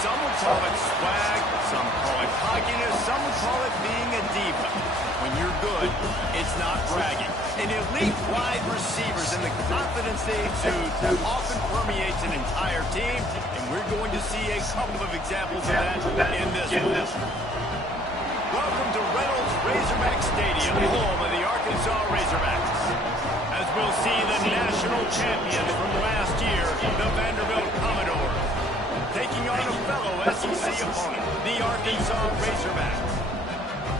Some would call it swag, some call it cockiness, some would call it being a diva. When you're good, it's not bragging. An elite wide receivers and the confidence they exude often permeates an entire team, and we're going to see a couple of examples of that in this one. Welcome to Reynolds Razorback Stadium, home of the Arkansas Razorbacks. As we'll see the national champions from last year, the Vanderbilt Commodores, taking on a fellow SEC opponent, the Arkansas Razorbacks.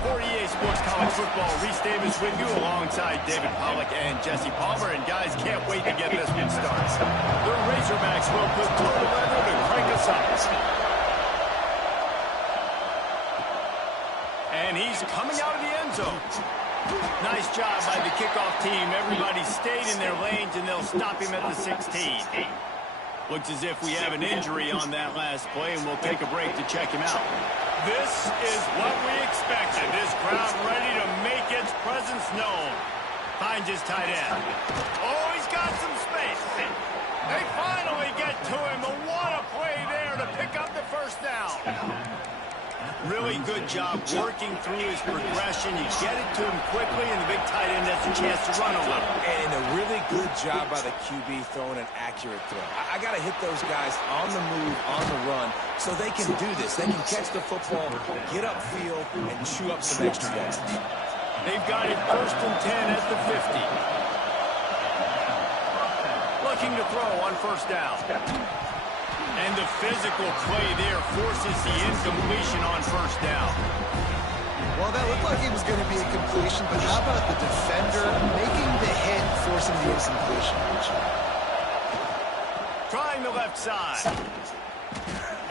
For EA Sports College Football, Reese Davis with you alongside David Pollack and Jesse Palmer. And guys, can't wait to get this one started. The Razorbacks will put total leather to crank us up. And he's coming out of the end zone. Nice job by the kickoff team. Everybody stayed in their lanes, and they'll stop him at the 16. Looks as if we have an injury on that last play, and we'll take a break to check him out. This is what we expected. This crowd ready to make its presence known. Finds his tight end. Oh, he's got some space. They finally get to him. But what a play there to pick up the first down. Really good job working through his progression. You get it to him quickly, and the big tight end has a chance to run a little. And a really good job by the QB throwing an accurate throw. I got to hit those guys on the move, on the run, so they can do this. They can catch the football, get upfield, and chew up some extra yards. They've got it 1st and 10 at the 50. Looking to throw on first down. And the physical play there forces the incompletion on first down. Well, that looked like it was going to be a completion, but how about the defender making the hit, forcing the incompletion? Trying the left side.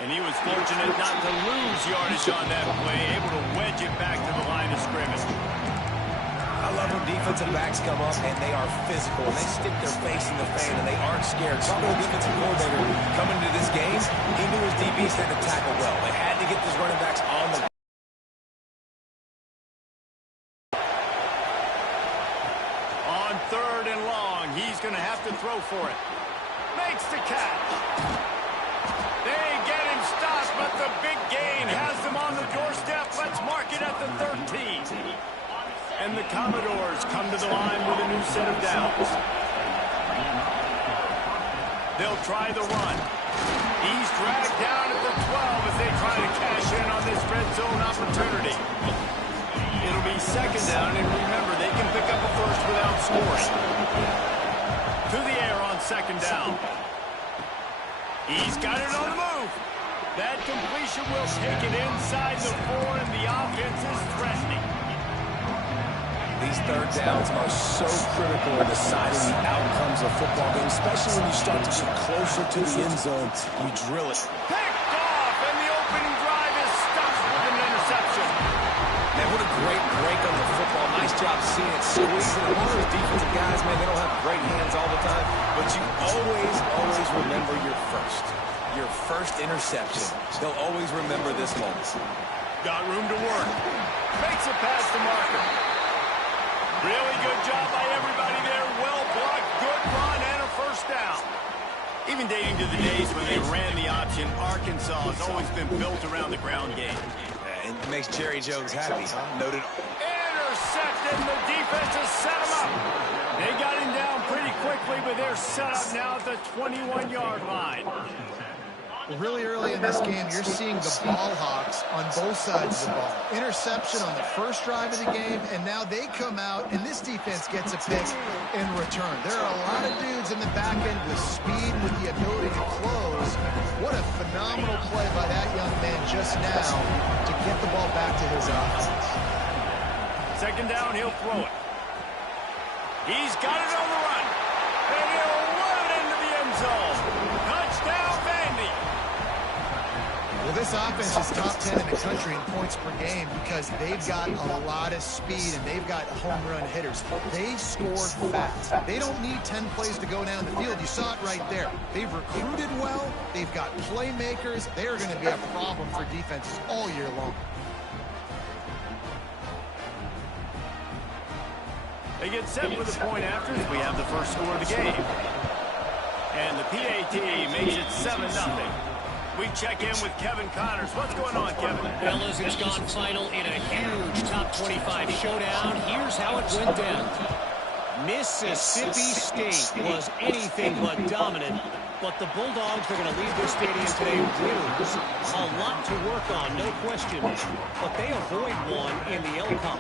And he was fortunate not to lose yardage on that play, able to wedge it back to the line of scrimmage. I love when defensive backs come up and they are physical and they stick their face in the fan and they aren't scared. Talking to the defensive coordinator coming into this game, he knew his DBs had to tackle well. They had to get these running backs on the on 3rd and long, he's going to have to throw for it. Makes the catch. They get him stopped, but the big gain has them on the doorstep. Let's mark it at the 13. And the Commodores come to the line with a new set of downs. They'll try the run. He's dragged down at the 12 as they try to cash in on this red zone opportunity. It'll be 2nd down, and remember, they can pick up a first without scoring. To the air on 2nd down. He's got it on the move. That completion will take it inside the 4, and the offense is threatening. These 3rd downs are so critical in deciding the outcomes of football games, especially when you start to get closer to the end zone. You drill it. Picked off, and the opening drive is stopped with an interception. Man, what a great break on the football. Nice job seeing it squeezing. One of those defensive guys, man, they don't have great hands all the time, but you always remember your first interception. They'll always remember this moment. Got room to work. Makes it past the marker. Really good job by everybody there. Well blocked, good run, and a first down. Even dating to the days when they ran the option, Arkansas has always been built around the ground game. And it makes Jerry Jones happy. Noted. Intercepted, the defense has set him up. They got him down pretty quickly, but they're set up now at the 21-yard line. Really early in this game, you're seeing the ball hawks on both sides of the ball. Interception on the first drive of the game, and now they come out, and this defense gets a pick in return. There are a lot of dudes in the back end with speed, with the ability to close. What a phenomenal play by that young man just now to get the ball back to his offense. 2nd down, he'll throw it. He's got it on the run, and he'll run it into the end zone. Touchdown, Vandy. Well, this offense is top 10 in the country in points per game because they've got a lot of speed and they've got home run hitters. They scored fast. They don't need 10 plays to go down the field. You saw it right there. They've recruited well. They've got playmakers. They are going to be a problem for defenses all year long. They get set with a point after. We have the first score of the game. And the PAT makes it 7-0. We check in with Kevin Connors. What's going on, Kevin? Fellas, it's gone final in a huge top 25 showdown. Here's how it went down. Mississippi State was anything but dominant, but the Bulldogs are going to leave this stadium today winners. A lot to work on, no question, but they avoid one in the L Cup.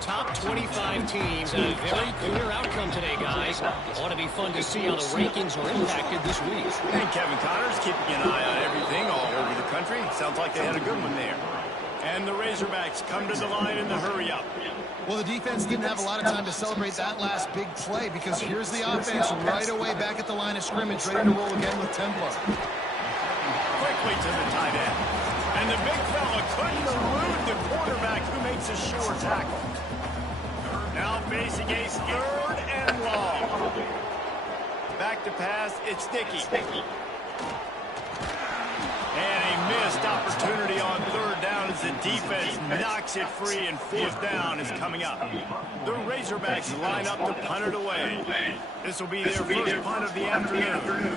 Top 25 teams and a very clear outcome today, guys. Ought to be fun to see how the rankings are impacted this week. And Kevin Connors keeping an eye on everything all over the country. Sounds like they had a good one there. And the Razorbacks come to the line in the hurry-up. Well, the defense didn't have a lot of time to celebrate that last big play because here's the offense right away back at the line of scrimmage, ready to roll again with tempo. Quickly to the tight end. And the big fella couldn't elude the quarterback who makes a sure tackle. Now facing a 3rd and long. Back to pass, it's Sticky. And a missed opportunity on 3rd down as the defense knocks it free, and 4th down is coming up. The Razorbacks line up to punt it away. This will be their first punt of the afternoon.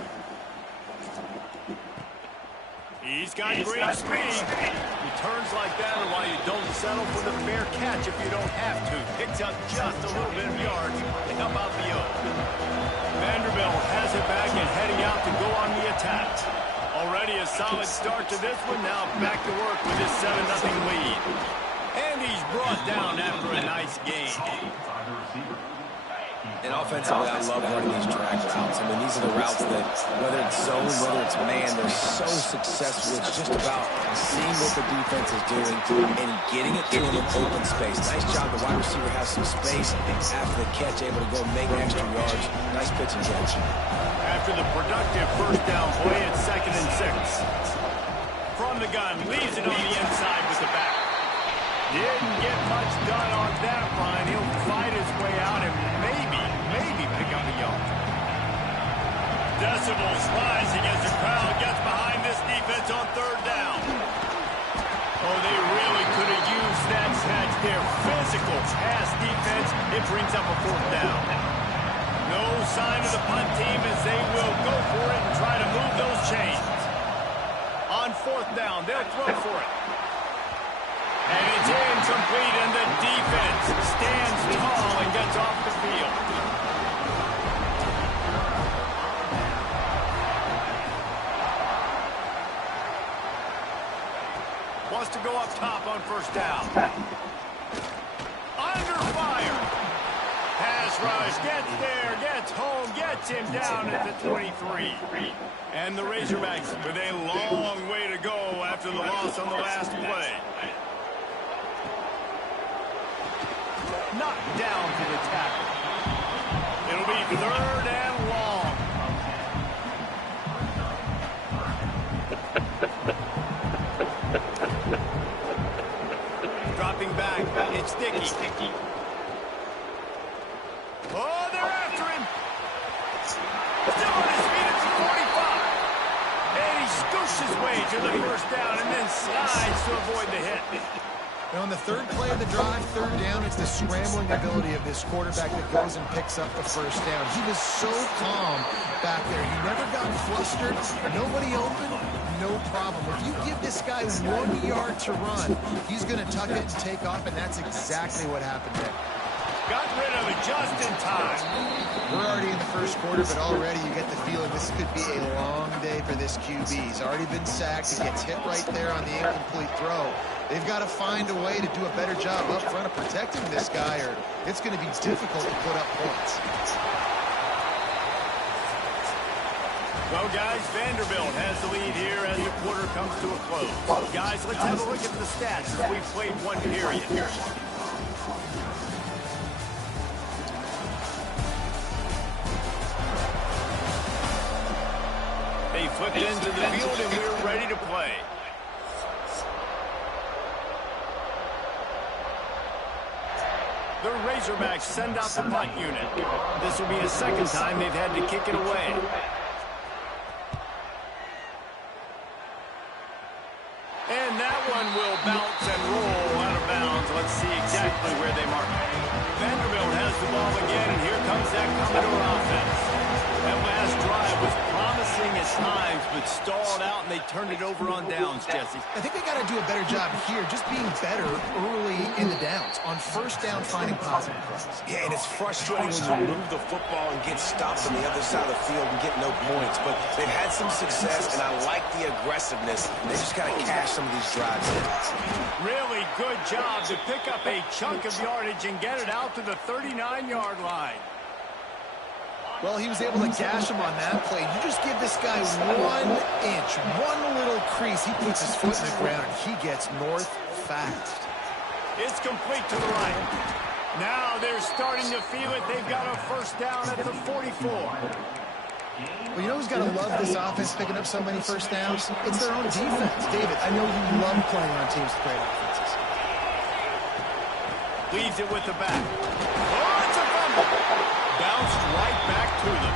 He's got great speed. Returns like that are why you don't settle for the fair catch if you don't have to. Picks up just a little bit of yards to help out the O. Vanderbilt has it back and heading out to go on the attack. Already a solid start to this one. Now back to work with his 7-0 lead. And he's brought down after a nice game. And offensively, I love running these drag routes. I mean, these are the routes that, whether it's zone, whether it's man, they're so successful. It's just about seeing what the defense is doing and getting it to him in open space. Nice job. The wide receiver has some space after the catch, able to go make extra yards. Nice pitch and catch. After the productive 1st down play, it's 2nd and 6. From the gun, leaves it on the inside with the back. Didn't get much done on that run. He'll fight his way out and maybe pick up a yard. Decibels rising as the crowd gets behind this defense on 3rd down. Oh, they really could have used that catch there. Physical pass defense. It brings up a 4th down. No sign of the punt team as they will go for it and try to move those chains. On 4th down, they'll throw for it. And it's incomplete, and the defense stands tall and gets off the field. Wants to go up top on 1st down. Under fire. Pass rush, gets there, gets home, gets him down at the 23. And the Razorbacks with a long way to go after the loss on the last play. Knocked down to the tackle. It'll be 3rd and long. Dropping back, it's Sticky. Oh, they're after him. Still on his feet at the 45. And he scoops his way to the 1st down and then slides to avoid the hit. And on the 3rd play of the drive, 3rd down, it's the scrambling ability of this quarterback that goes and picks up the 1st down. He was so calm back there. He never got flustered. Nobody open, no problem. If you give this guy 1 yard to run, he's going to tuck it and take off, and that's exactly what happened there. Got rid of it just in time. We're already in the 1st quarter, but already you get the feeling this could be a long day for this QB. He's already been sacked. He gets hit right there on the incomplete throw. They've got to find a way to do a better job up front of protecting this guy, or it's going to be difficult to put up points. Well, guys, Vanderbilt has the lead here as the quarter comes to a close. Guys, let's have a look at the stats as we've played 1 period. They flipped into the field, and we're ready to play. The Razorbacks send out the punt unit. This will be the 2nd time they've had to kick it away. And that one will bounce and roll out of bounds. Let's see exactly where they mark it. Vanderbilt has the ball again, and here comes that Commodore offense. That last drive was promising. promising at times, but stalled out, and they turned it over on downs, Jesse. I think they got to do a better job here, just being better early in the downs. On first down, finding positive plays. Yeah, and it's frustrating when you move the football and get stopped on the other side of the field and get no points. But they've had some success, and I like the aggressiveness. They just got to cash some of these drives in. Really good job to pick up a chunk of yardage and get it out to the 39-yard line. Well, he was able to gash him on that play. You just give this guy 1 inch, one little crease. He puts his foot in the ground, and he gets north fast. It's complete to the right. Now they're starting to feel it. They've got a first down at the 44. Well, you know who's got to love this offense picking up so many first downs? It's their own defense. David, I know you love playing on teams with great offenses. Leaves it with the back. Oh, it's a fumble. Bounced right back to them.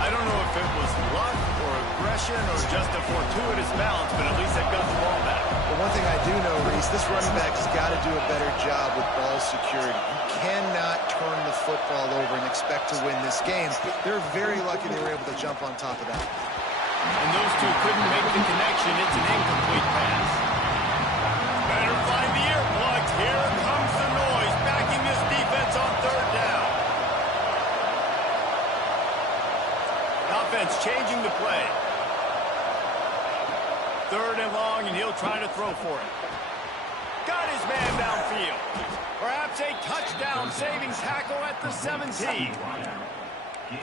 I don't know if it was luck or aggression or just a fortuitous bounce, but at least they've got the ball back. Well, one thing I do know, Reese, this running back has got to do a better job with ball security. You cannot turn the football over and expect to win this game. They're very lucky they were able to jump on top of that. And those two couldn't make the connection. It's an incomplete pass. Better find the earplugs. Here comes the noise, backing this defense on third down. Offense changing the play. Third and long, and he'll try to throw for it. Got his man downfield. Perhaps a touchdown-saving tackle at the 17.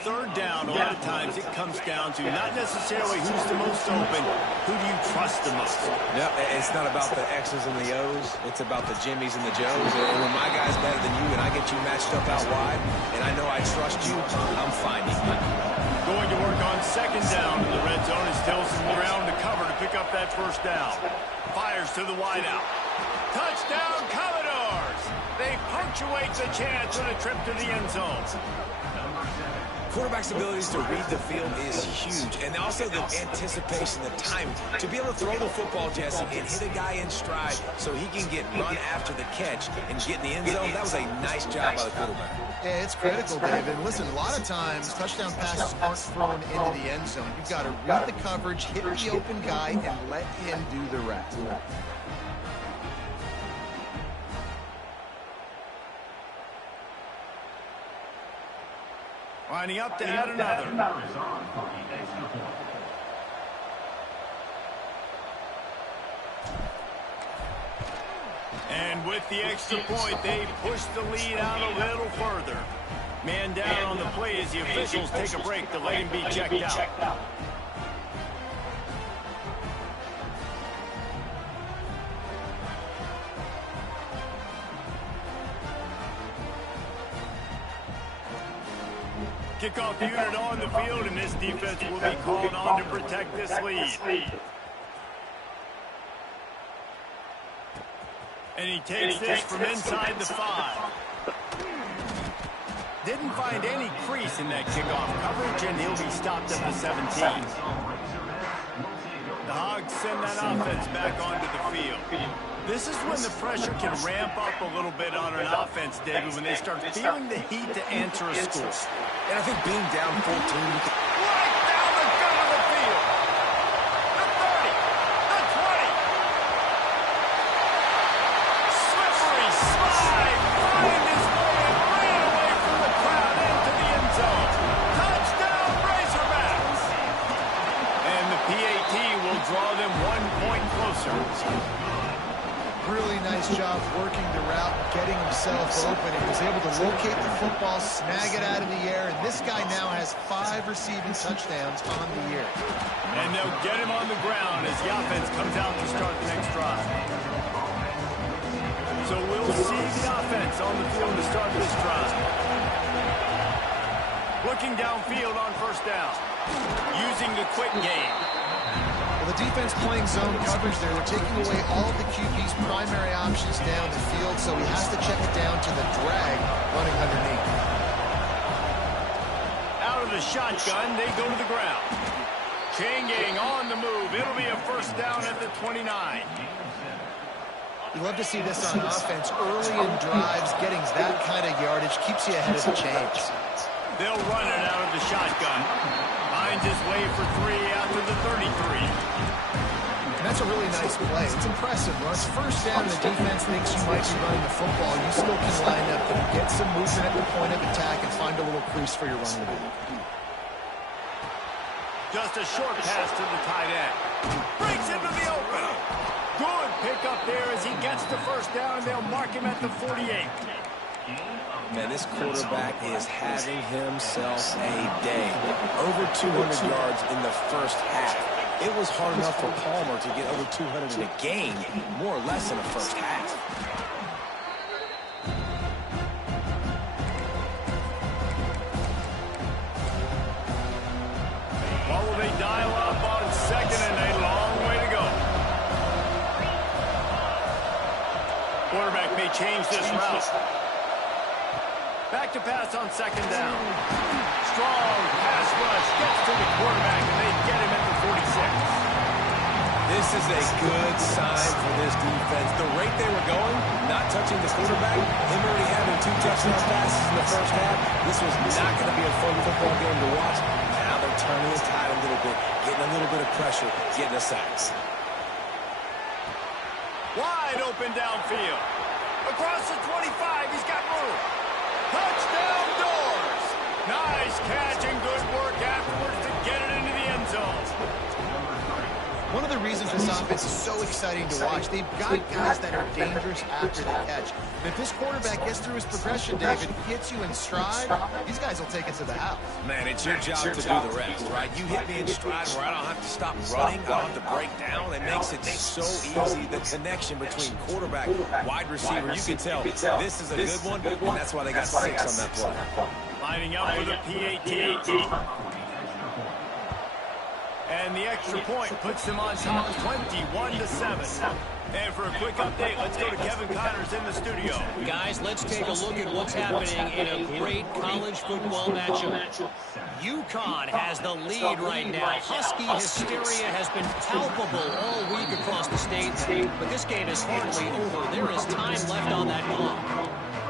Third down, a lot of times it comes down to not necessarily who's the most open, who do you trust the most? Yep, it's not about the X's and the O's. It's about the Jimmys and the Joes. And when my guy's better than you and I get you matched up out wide, and I know I trust you, I'm finding you. Going to work on second down in the red zone as Tillson's around to cover to pick up that first down. Fires to the wideout. Touchdown, Commodores! They punctuate the chance with a trip to the end zone. Quarterback's abilities to read the field is huge, and also the anticipation, the time to be able to throw the football, Jesse, and hit a guy in stride so he can get run after the catch and get in the end zone. That was a nice job by the quarterback. Yeah, it's critical, David. Listen, a lot of times touchdown passes aren't thrown into the end zone. You've got to read the coverage, hit the open guy, and let him do the rest. Lining up to add another. And with the extra point, they push the lead out a little further. Man down on the play as the officials take a break to let him be checked out. Kickoff unit on the field, and this defense will be called on to protect this lead. And he takes this from inside the 5. Didn't find any crease in that kickoff coverage, and he'll be stopped at the 17. The Hogs send that offense back onto the field. This is when the pressure can ramp up a little bit on an offense, David, when they start feeling the heat to answer a score. And I think being down 14, you can... Right down the gut of the field. The 30, the 20. Slippery slide, find his way and ran away from the crowd into the end zone. Touchdown, Razorbacks. And the PAT will draw them 1 point closer. Really nice job working the route, getting himself open. He was able to locate the football, snag it out of the air, and this guy now has 5 receiving touchdowns on the year. And they'll get him on the ground as the offense comes out to start the next drive. So we'll see the offense on the field to start this drive. Looking downfield on first down. Using the quick game. Well, the defense playing zone coverage there. They're taking away all of the QB's primary options down the field, so he has to check it down to the drag running underneath. Out of the shotgun, they go to the ground. Chain gang on the move. It'll be a first down at the 29. You love to see this on offense. Early in drives, getting that kind of yardage keeps you ahead of the chains. They'll run it out of the shotgun. finds his way for 3 out to the 33. And that's a really nice play. It's impressive. Once first down and the defense thinks you might be running the football, you still can line up and get some movement at the point of attack and find a little crease for your running back. Just a short pass to the tight end. Breaks into the open. Good pickup there as he gets the first down, and they'll mark him at the 48. Man, this quarterback is having himself a day. Over 200 yards in the first half. It was hard enough for Palmer to get over 200 in a game, more or less in the first half. What will they dial up on second and a long way to go? Quarterback may change this route. Back to pass on second down. Strong pass rush gets to the quarterback, and they get him at the 46. This is a good sign for this defense. The rate they were going, not touching the quarterback, him already having 2 touchdown passes in the first half, this was not going to be a fun football game to watch. Now they're turning the tide a little bit, getting a little bit of pressure, getting the sacks. Wide open downfield. Across the 25, he's got room. Touchdown doors. Nice catch and good work afterwards to get it into the end zone. One of the reasons this offense is so exciting to watch, they've got guys that are dangerous after the catch. And if this quarterback gets through his progression, David, gets you in stride, these guys will take it to the house. Man, it's your job to do the rest, right? You hit me in stride where I don't have to stop running, I don't have to break down. It makes it so easy. The connection between quarterback, wide receiver, you can tell this is a good one, and that's why they got 6 on that play. Lining up for the PAT. And the extra point puts them on top 21-7. And for a quick update, let's go to Kevin Connors in the studio. Guys, let's take a look at what's happening in a great college football matchup. UConn has the lead right now. Husky hysteria has been palpable all week across the state, but this game is hardly over. There is time left on that clock.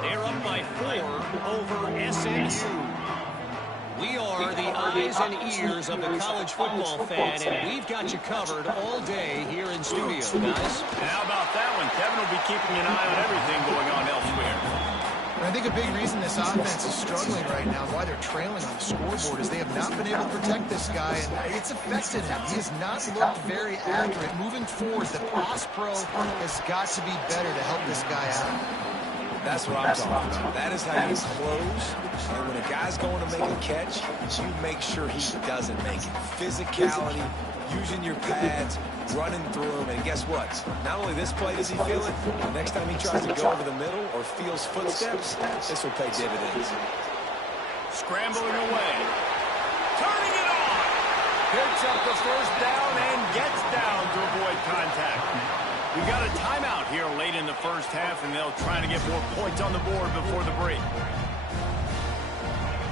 They're up by 4 over SMU. We are the eyes and ears of the college football fan, and we've got you covered all day here in studio, guys. And how about that one? Kevin will be keeping an eye on everything going on elsewhere. And I think a big reason this offense is struggling right now and why they're trailing on the scoreboard is they have not been able to protect this guy, and it's affected him. He has not looked very accurate. Moving forward, the pass pro has got to be better to help this guy out. That's what I'm talking about. That is how you close. And when a guy's going to make a catch, you make sure he doesn't make it. Physicality, using your pads, running through him. And guess what? Not only this play does he feel it, the next time he tries to go over the middle or feels footsteps, this will pay dividends. Scrambling away. Turning it on. Picks up the first down and gets down to avoid contact. We got a timeout here late in the first half, and they'll try to get more points on the board before the break.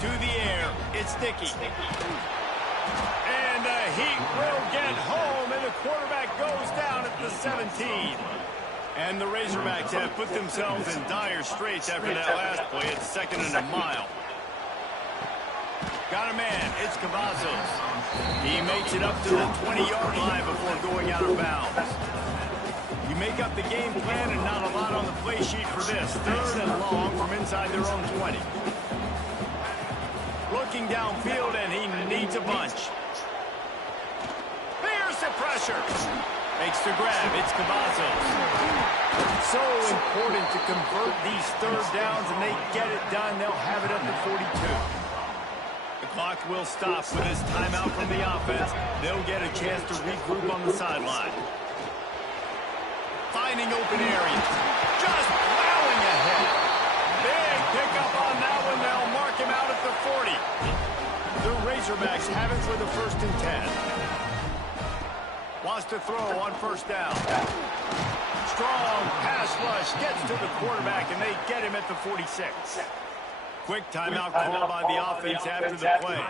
To the air, it's Dickey. And the Heat will get home, and the quarterback goes down at the 17. And the Razorbacks have put themselves in dire straits after that last play. It's 2nd and a mile. Got a man, it's Cavazos. He makes it up to the 20-yard line before going out of bounds. You make up the game plan and not a lot on the play sheet for this. 3rd and long from inside their own 20. Looking downfield, and he needs a bunch. There's the pressure. Makes the grab. It's Cavazos. So important to convert these 3rd downs, and they get it done. They'll have it at the 42. The clock will stop with this timeout from the offense. They'll get a chance to regroup on the sideline. Finding open areas. Just plowing ahead. Big pickup on that one. They'll mark him out at the 40. The Razorbacks have it for the 1st and 10. Wants to throw on 1st down. Strong pass rush gets to the quarterback, and they get him at the 46. Quick timeout called by the offense after the play.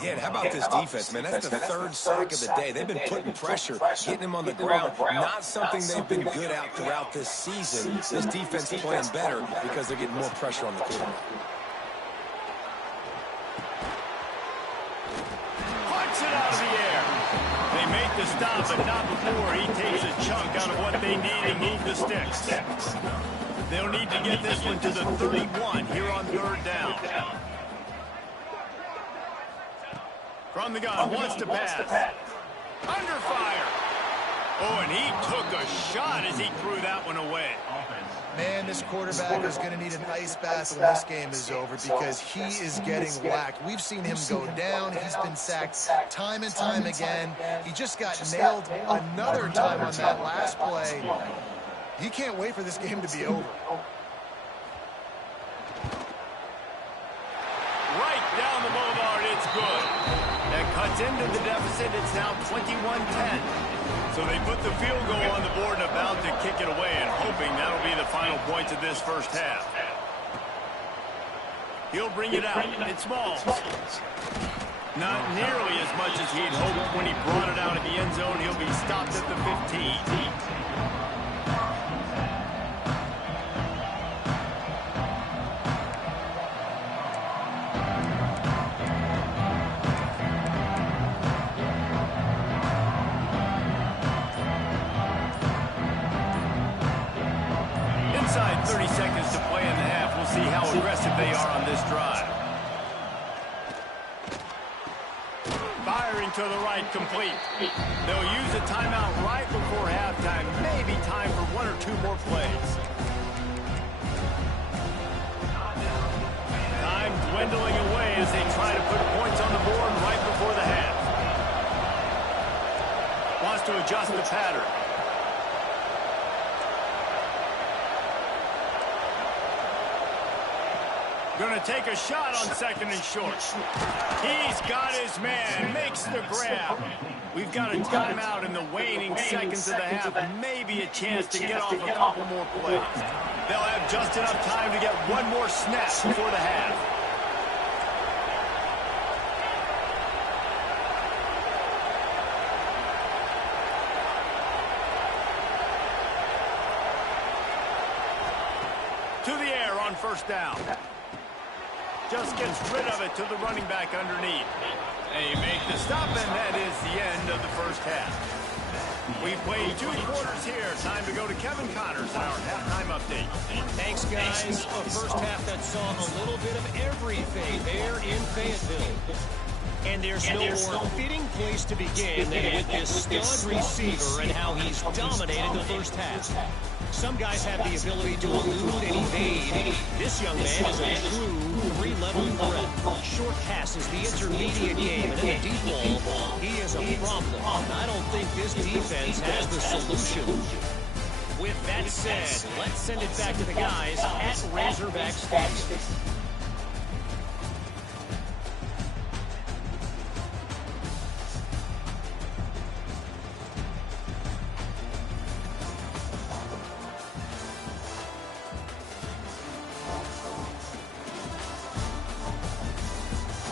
Yeah, and how about this defense, man? That's the 3rd sack of the day. They've been putting pressure, getting him on the ground. Not something they've been good at throughout this season. This defense is playing better because they're getting more pressure on the quarterback. stop, but not before he takes a chunk out of what they need and move the sticks. They'll need to get this one to the 31 here on third down. From the gun, wants to pass. Under fire. Oh, and he took a shot as he threw that one away. Man, this quarterback is going to need an ice bath when this game is over because he is getting whacked. We've seen him go down. He's been sacked time and time again. He just got nailed another time on that last play. He can't wait for this game to be over. Right down the boulevard, it's good. That cuts into the deficit. It's now 21-10. So they put the field goal on the board and about to kick it away and hoping that'll be the final points of this first half. He'll bring it out. It's small. Not nearly as much as he'd hoped when he brought it out of the end zone. He'll be stopped at the 15. Inside 30 seconds to play in the half. We'll see how aggressive they are on this drive. Firing to the right, complete. They'll use a timeout right before halftime. Maybe time for one or two more plays. Time dwindling away as they try to put points on the board right before the half. Wants to adjust the pattern. Going to take a shot on second and short. He's got his man, makes the grab. We've got a timeout in the waning seconds of the half. Maybe a chance to get off a couple more plays. They'll have just enough time to get one more snap before the half. To the air on first down. Just gets rid of it to the running back underneath. They make the stop, and that is the end of the first half. We've played 2 quarters here. Time to go to Kevin Connors in our halftime update. Thanks, guys. A first half that saw a little bit of everything there in Fayetteville. And there's no more fitting place to begin than with this stud receiver and how he's dominated the first half. Some guys have the ability to elude and evade. This young man is a true 3-level threat. Short passes, the intermediate game, and in the deep ball, he is a problem. I don't think this defense has the solution. With that said, let's send it back to the guys at Razorback Stadium.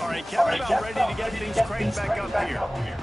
All right, Kevin, about ready to get things cranked back up here.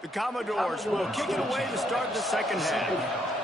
The Commodores will kick it away to start the second half.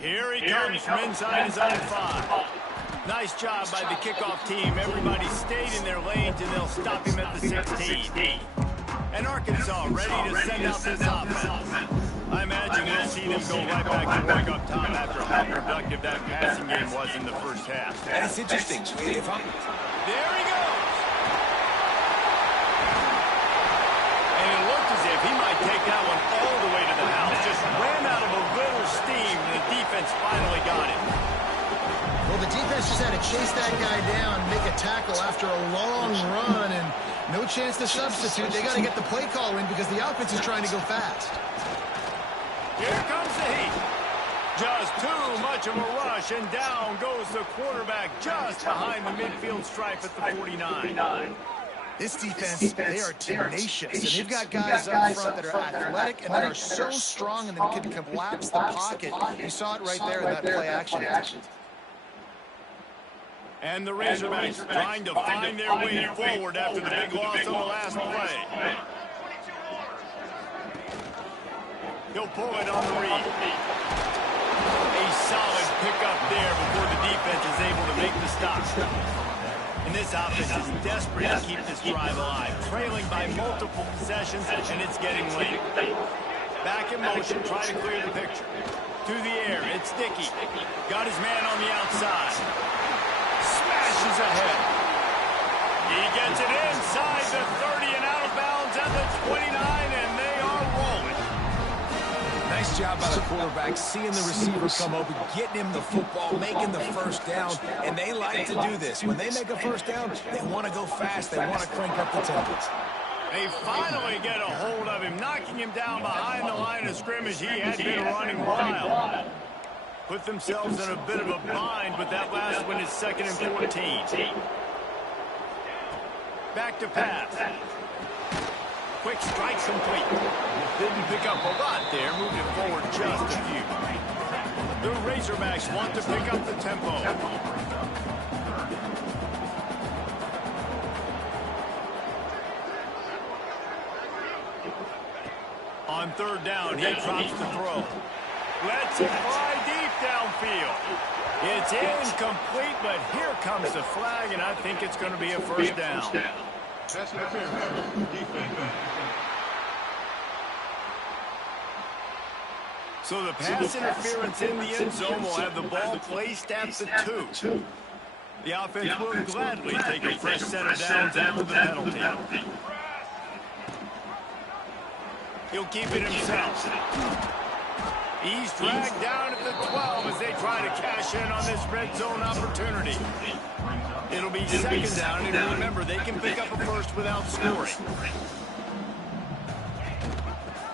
Here he comes from inside his own 5. Nice job by the kickoff team. Everybody stayed in their lanes, and they'll stop him at the 16. And Arkansas ready to send out this offense. I imagine you'll see them go right back to work up top after how productive that passing game was in the first half. That's interesting. There he goes. And it looked as if he might take that one all the way to the house. Just ran out of a little steam, and the defense finally got Well, the defense just had to chase that guy down, make a tackle after a long run, and no chance to substitute. They got to get the play call in because the offense is trying to go fast. Here comes the heat. Just too much of a rush, and down goes the quarterback just behind the midfield stripe at the 49. This defense, they are tenacious, and they've got guys up front that are athletic and that are so strong and that can collapse the pocket. You saw it right there in that play action. And the Razorbacks trying to find their way forward after the big loss on the last play. He'll pull it on the read. A solid pickup there before the defense is able to make the stop. And this offense is desperate to keep this drive alive, trailing by multiple possessions, and it's getting late. Back in motion, try to clear the picture. To the air, it's Dickey. Got his man on the outside. Smashes ahead. He gets it inside the 30 and out of bounds at the 29, and they are rolling. Nice job by the quarterback, seeing the receiver come open, getting him the football, making the first down, and they like to do this. When they make a first down, they want to go fast. They want to crank up the tempo. They finally get a hold of him, knocking him down behind the line of scrimmage. He had been running wild. Put themselves in a bit of a bind, but that last one is 2nd and 14. Back to pass. Quick strike complete. Didn't pick up a lot there, moving forward just a few. The Razorbacks want to pick up the tempo. On 3rd down, he drops the throw. Lets it fly deep downfield. It's incomplete, but here comes the flag, and I think it's going to be a first down. So the pass interference in the end zone will have the ball placed at the 2. The offense will gladly take a fresh set of downs after the penalty. He'll keep it himself. He's dragged down at the 12 as they try to cash in on this red zone opportunity. It'll be 2nd down, and remember, they can pick up a first without scoring.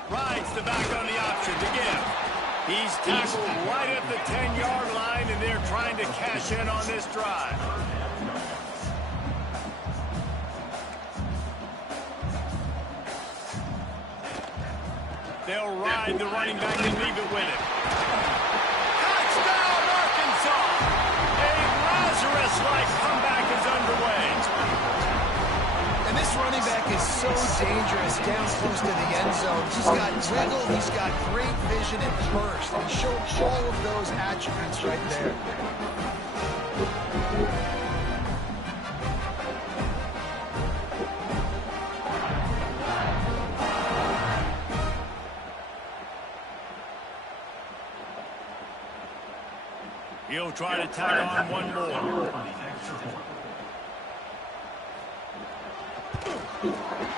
Rides the back on the option to give. He's tackled right at the 10-yard line, and they're trying to cash in on this drive. They'll ride the running back and leave it with him. Touchdown, Arkansas! A Lazarus-like comeback is underway. And this running back is so dangerous down close to the end zone. He's got wiggle, he's got great vision and burst. And he showed all of those attributes right there. He'll try to tack on one more.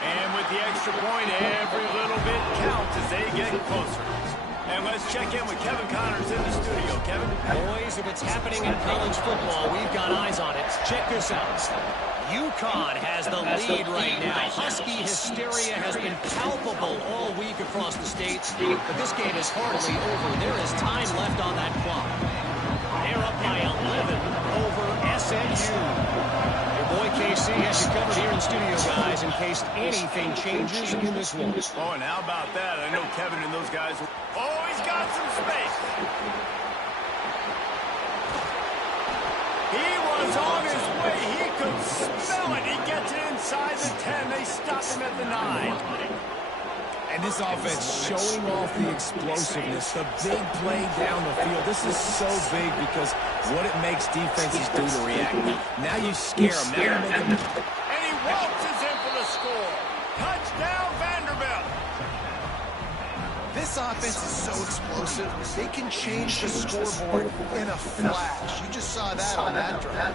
And with the extra point, every little bit counts as they get closer. And let's check in with Kevin Connors in the studio. Kevin? Boys, if it's happening in college football, we've got eyes on it. Check this out. UConn has the lead right now. Husky hysteria has been palpable all week across the state, but this game is hardly over. There is time left on that clock. They're up by 11 over SMU. Your boy KC has you covered here in studio, guys, in case anything changes in this one. Oh, and how about that? I know Kevin and those guys. Oh, he's got some space. He was on his way. He could smell it. He gets it inside the 10. They stop him at the 9. And this offense showing off the explosiveness, the big play down the field. This is so big because what it makes defenses do to react. Now you scare them. Now you make them. And he waltzes in for the score. Touchdown, Vanderbilt. This offense is so explosive. They can change the scoreboard in a flash. You just saw that on that drive.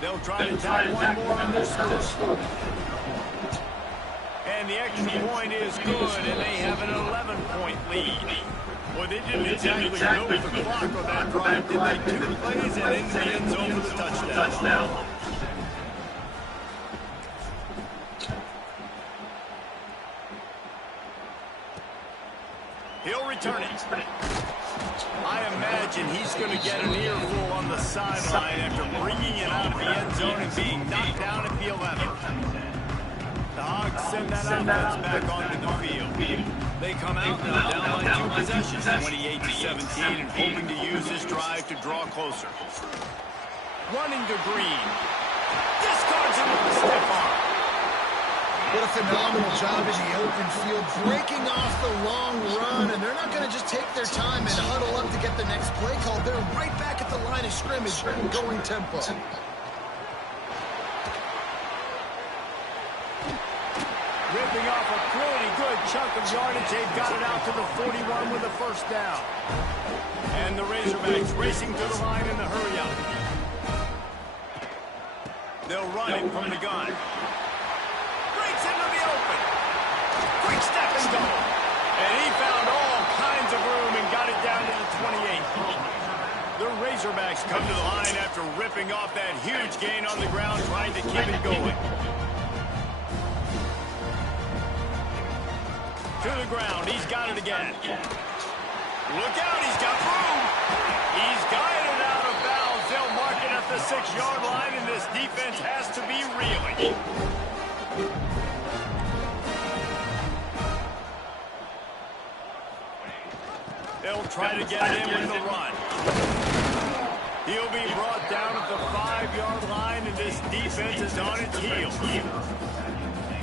They'll try to tack one more on their score. And the extra point is good, and they have an 11-point lead. Well, they didn't exactly milk the clock on that drive, did they? 2 plays and into the end zone for the touchdown. He'll return it. I imagine he's going to get an earful on the sideline after bringing it out of the end zone and being knocked down at the 11. The Hogs send that offense back onto the field. They come out now down by 2 possessions, 28-17, and hoping to use this drive to draw closer. Running to Green. Discards him with the stiff arm. What a phenomenal job in the open field, breaking off the long run, and they're not going to just take their time and huddle up to get the next play called. They're right back at the line of scrimmage, going tempo. Ripping off a pretty good chunk of yardage. They've got it out to the 41 with a first down. And the Razorbacks racing to the line in the hurry-up. They'll run it from the gun. Breaks into the open. Quick step and go. And he found all kinds of room and got it down to the 28. The Razorbacks come to the line after ripping off that huge gain on the ground, trying to keep it going. To the ground. He's got it again. Look out. He's got room. He's guided out of bounds. They'll mark it at the 6-yard line, and this defense has to be reeling. They'll try to get it in with the run. He'll be brought down at the 5-yard line, and this defense is on its heels.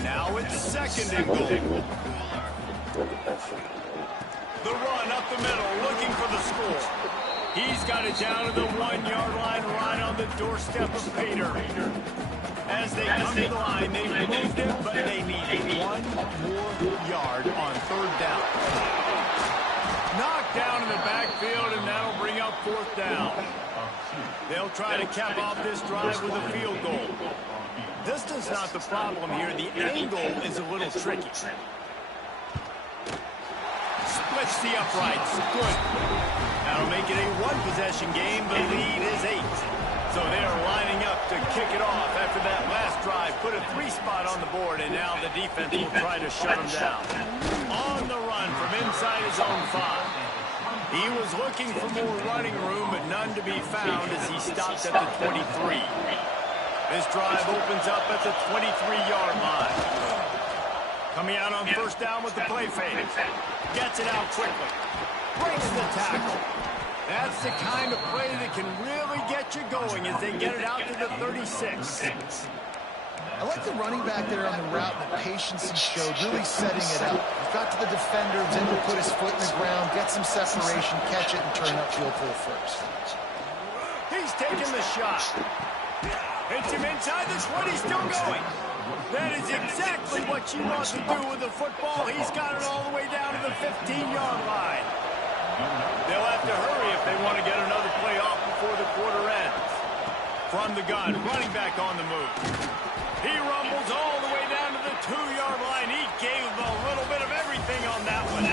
Now it's 2nd and goal. The run up the middle, looking for the score. He's got it down to the 1-yard line, right on the doorstep of Pater. As they come to the line, they've moved it, but they need 1 more yard on 3rd down. Knocked down in the backfield, and that'll bring up 4th down. They'll try to cap off this drive with a field goal. Distance not the problem here. The angle is a little tricky. Splits the uprights. Good. That'll make it a 1-possession game. The lead is 8. So they're lining up to kick it off after that last drive. Put a 3-spot on the board, and now the defense will try to shut them down. On the run from inside his own 5. He was looking for more running room, but none to be found as he stops at the 23. This drive opens up at the 23-yard line. Coming out on 1st down with the play fake. Gets it out quickly. Breaks the tackle. That's the kind of play that can really get you going as they get it out to the 36. I like the running back there on the route, the patience he showed, really setting it up. He got to the defender, was able to put his foot in the ground, get some separation, catch it, and turn upfield for the first. He's taking the shot. Hits him inside the 20, still going. That is exactly what you want to do with the football. He's got it all the way down to the 15-yard line. They'll have to hurry if they want to get another play off before the quarter ends. From the gun, running back on the move. He rumbles all the way down to the 2-yard line. He gave a little bit of everything on that one.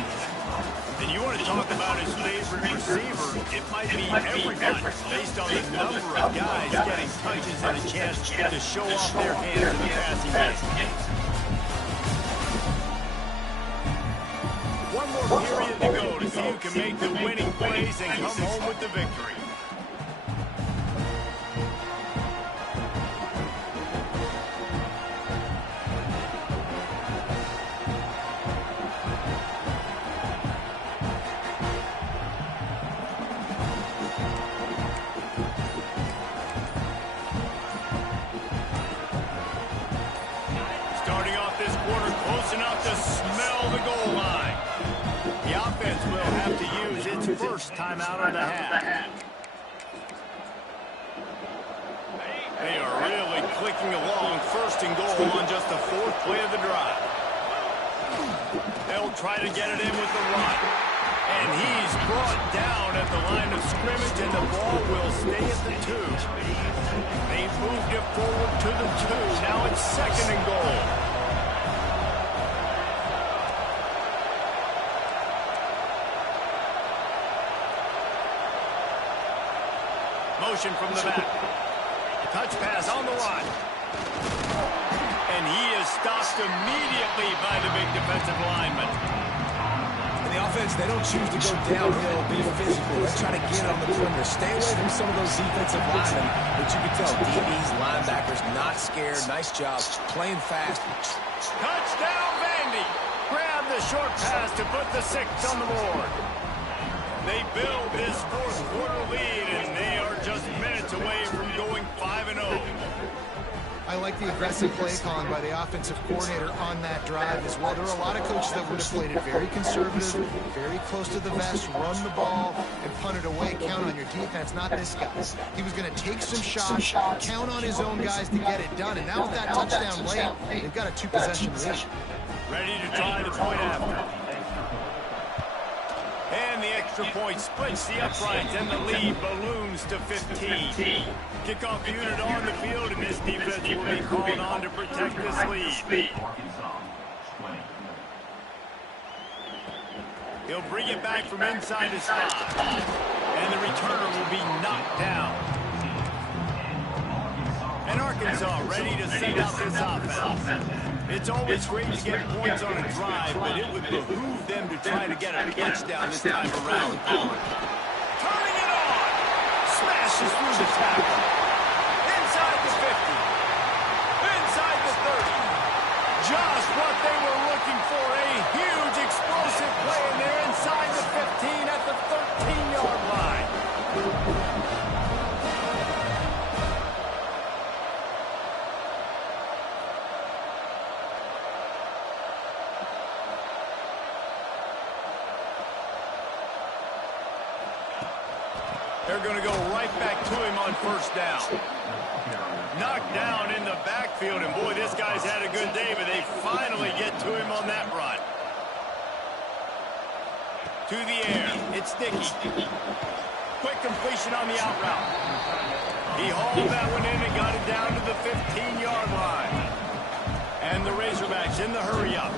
And you want to talk about his favorite receiver, it might be everybody, based on the number of guys getting touches and a chance to show off their hands in the passing game. One more period to go to see who can make the winning plays and come home with the victory. Enough to smell the goal line. The offense will have to use its first timeout of the half. They are really clicking along, 1st and goal on just the 4th play of the drive. They'll try to get it in with the run. And he's brought down at the line of scrimmage, and the ball will stay at the 2. They've moved it forward to the 2. Now it's 2nd and goal. Motion from the back. Touch pass on the line. And he is stopped immediately by the big defensive lineman. In the offense, they don't choose to go downhill, be physical. They try to get on the perimeter. Stay away from some of those defensive linemen. But you can tell DBs, linebackers, not scared. Nice job playing fast. Touchdown, Vandy. Grab the short pass to put the 6 on the board. They build this 4th quarter lead, and they are just minutes away from going 5-0. I like the aggressive play calling by the offensive coordinator on that drive as well. There are a lot of coaches that would have played it very conservative, very close to the vest, run the ball, and punt it away. Count on your defense, not this guy. He was going to take some shots, count on his own guys to get it done. And now with that touchdown late, they've got a 2-possession lead. Ready to try the point after. And the extra point splits the uprights, and the lead balloons to 15. Kickoff unit on the field, and this defense will be called on to protect this lead. He'll bring it back from inside his 5. And the returner will be knocked down. And Arkansas ready to send out this offense. It's always great to get points on a drive, but it would behoove them to try to get a touchdown this time around. Turning it on! Smashes through the tackle. Inside the 50. Inside the 30. Just what they were looking for. A huge explosive play, and they're inside the 15 at the 13-yard line. They're going to go right back to him on 1st down. Knocked down in the backfield, and boy, this guy's had a good day, but they finally get to him on that run. To the air, it's Dickey. Quick completion on the out route. He hauled that one in and got it down to the 15-yard line. And the Razorbacks in the hurry-up.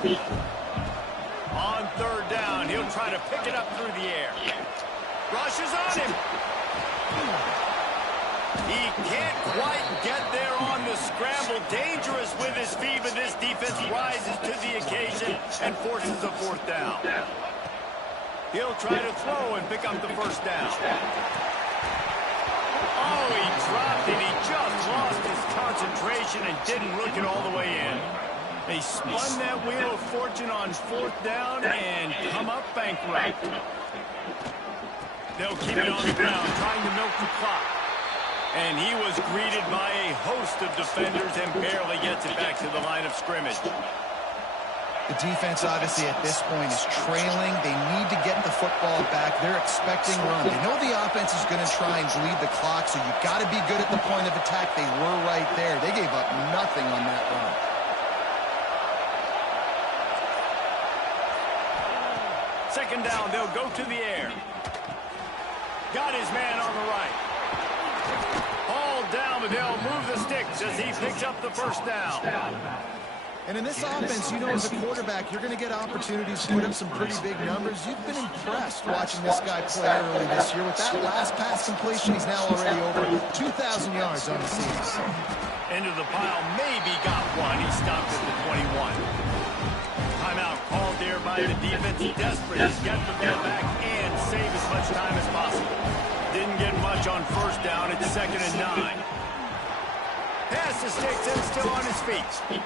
On 3rd down, he'll try to pick it up through the air. Rushes on him. He can't quite get there on the scramble. Dangerous with his feet, but this defense rises to the occasion and forces a 4th down. He'll try to throw and pick up the 1st down. Oh, he dropped it. He just lost his concentration and didn't look it all the way in. They spun that wheel of fortune on 4th down and come up bankrupt. They'll keep it on the ground, trying to milk the clock. And he was greeted by a host of defenders and barely gets it back to the line of scrimmage. The defense, obviously, at this point is trailing. They need to get the football back. They're expecting run. They know the offense is going to try and bleed the clock, so you've got to be good at the point of attack. They were right there. They gave up nothing on that run. Second down, they'll go to the air. Got his man on the right. Hauled down, but they'll move the sticks as he picks up the 1st down. And in this offense, you know, as a quarterback, you're going to get opportunities to put up some pretty big numbers. You've been impressed watching this guy play early this year. With that last pass completion, he's now already over 2,000 yards on the season. Into the pile, maybe got one. He stopped at the 21. Timeout called there by the defense. Desperate to get the ball back and save as much time as possible. Didn't get much on 1st down. It's 2nd and 9. Pass the sticks and still on his feet.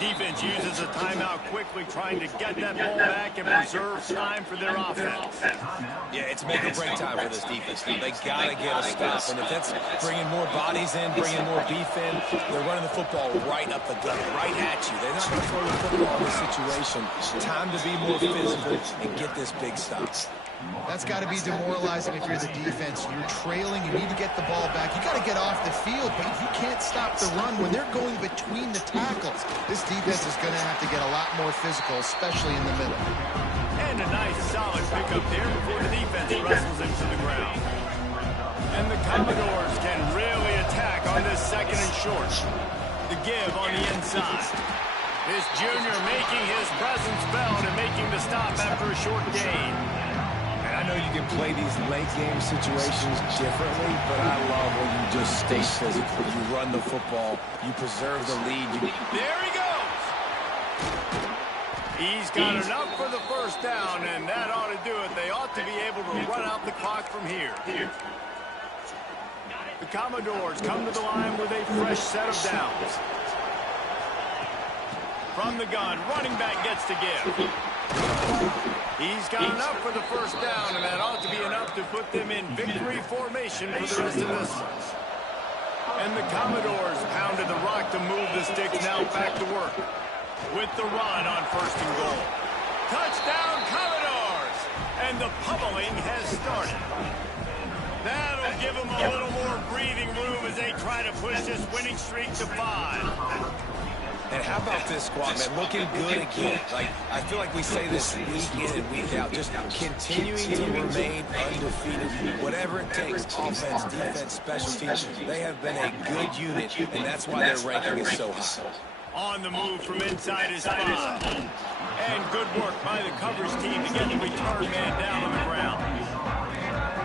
Defense uses a timeout quickly, trying to get that ball back and preserve time for their offense. Yeah, it's make or break time for this defense. They got to get a stop. And if that's bringing more bodies in, bringing more beef in, they're running the football right up the gut, right at you. They're not going to throw the football in this situation. Time to be more physical and get this big stop. That's got to be demoralizing if you're the defense. You're trailing. You need to get the ball back. You got to get off the field, but you can't stop the run when they're going between the tackles. This defense is going to have to get a lot more physical, especially in the middle. And And a nice solid pickup there before the defense wrestles him to the ground. And the Commodores can really attack on this second and short. The give on the inside. This junior making his presence felt and making the stop after a short gain. And I know you can play these late game situations differently, but I love when you just stay physical. You run the football, you preserve the lead. There he goes. He's got enough for the first down, and that ought to do it. They ought to be able to run out the clock from here. The Commodores come to the line with a fresh set of downs. From the gun, running back gets to give. He's got enough for the first down, and that ought to be enough to put them in victory formation for the rest of this one. And the Commodores pounded the rock to move the sticks, now back to work. With the run on first and goal. Touchdown, Commodores! And the pummeling has started. That'll give them a little more breathing room as they try to push this winning streak to 5. And how about this squad, man? Looking good again. Like, I feel like we say this week in and week out, just continuing to remain undefeated. Whatever it takes, offense, defense, special teams, they have been a good unit, and that's why their ranking is so high. On the move from inside his 5. And good work by the coverage team to get the return man down on the ground.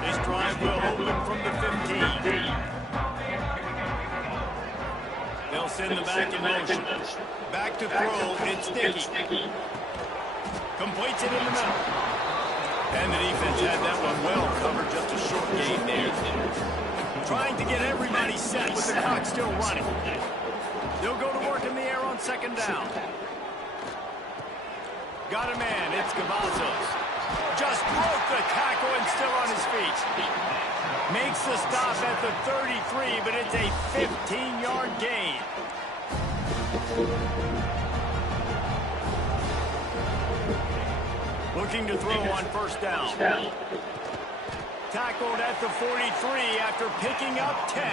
This drive will open from the 15. They'll send the back in motion. Back to throw, it's Dickey. Completes it in the middle. And the defense had that one well covered, just a short gain there. Trying to get everybody set with the clock still running. They'll go to work in the air on second down. Got a man, it's Cavazos. Just broke the tackle and still on his feet. Makes the stop at the 33, but it's a 15-yard gain. Looking to throw on first down. Tackled at the 43 after picking up 10.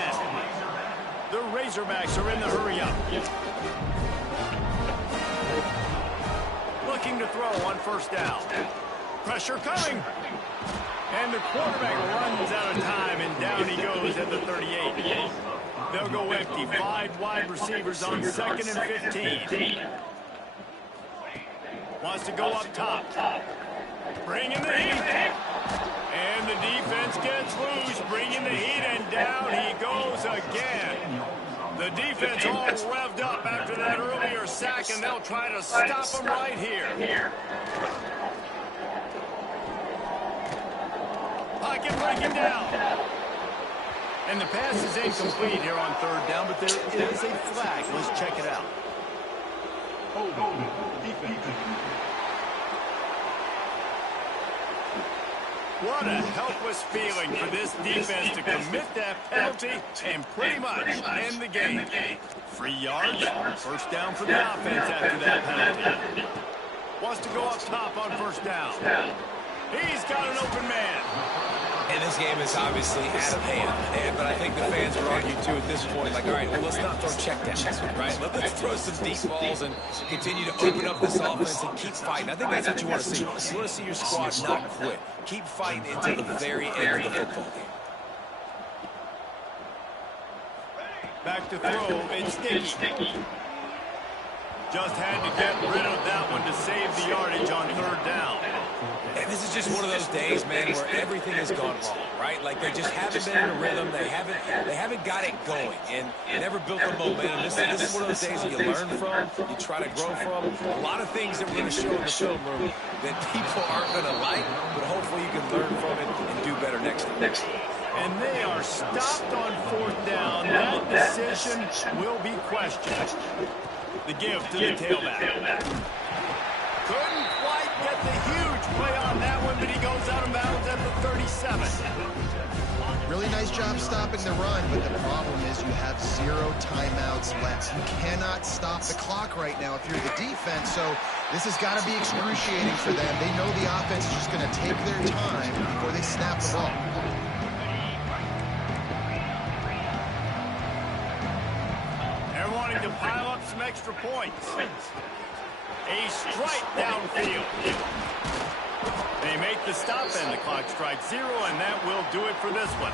The Razorbacks are in the hurry-up. Looking to throw on first down. Pressure coming. And the quarterback runs out of time, and down he goes at the 38. They'll go empty. 5 wide receivers on second and 15. Wants to go up top. Bring in the heat. And the defense gets loose. Bringing the heat, and down he goes again. The defense all revved up after that earlier sack, and they'll try to stop him right here. Pocket breaking down. And the pass is incomplete here on third down, but there is a flag. Let's check it out. What a helpless feeling for this defense to commit that penalty and pretty much end the game. 3 yards, first down for the offense after that penalty. Wants to go up top on first down. He's got an open man. And this game is obviously out of hand. But I think the fans would argue, too, at this point, like, all right, well, let's not throw checkdowns, right? Let's throw some deep balls and continue to open up this offense and keep fighting. I think that's what you want to see. You want to see your squad not quit. Keep fighting until the very end of the football game. Back to throw, it's Dickey. Just had to get rid of that one to save the yardage on third down. And this is just one of those days, man, where everything has gone wrong, right? Like they just haven't been in a rhythm. They haven't got it going and never built the momentum. This is one of those days that you learn from, you try to grow from. A lot of things that we're going to show in the film room that people aren't going to like, but hopefully you can learn from it and do better next time. And they are stopped on fourth down. That decision will be questioned. The give to the tailback. Couldn't quite get the huge play on that one, but he goes out of bounds at the 37. Really nice job stopping the run, but the problem is you have 0 timeouts left. You cannot stop the clock right now if you're the defense, so this has got to be excruciating for them. They know the offense is just going to take their time before they snap the ball. They're wanting to pile up some extra points. A strike downfield. They make the stop, and the clock strikes 0, and that will do it for this one.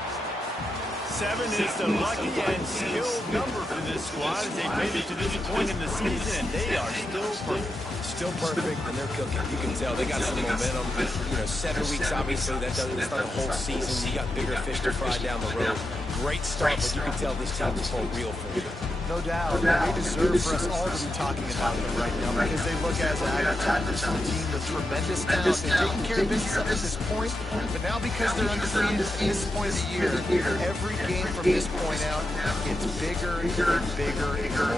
7 is the lucky and skilled number for this squad as they made it to this point in the season, and they are still perfect. Still perfect, and they're cooking. You can tell they got some momentum. 7 weeks, obviously, it's not the whole season. You got bigger fish to fry down the road. Great start, but you can tell this team is for real for you. No doubt. They deserve for us all to be talking about them right now because they look as an advertisement to the team with tremendous talent. They've taken care of business up to this point, but now because they're undefeated at this point of the year, every game from this point out gets bigger and bigger and more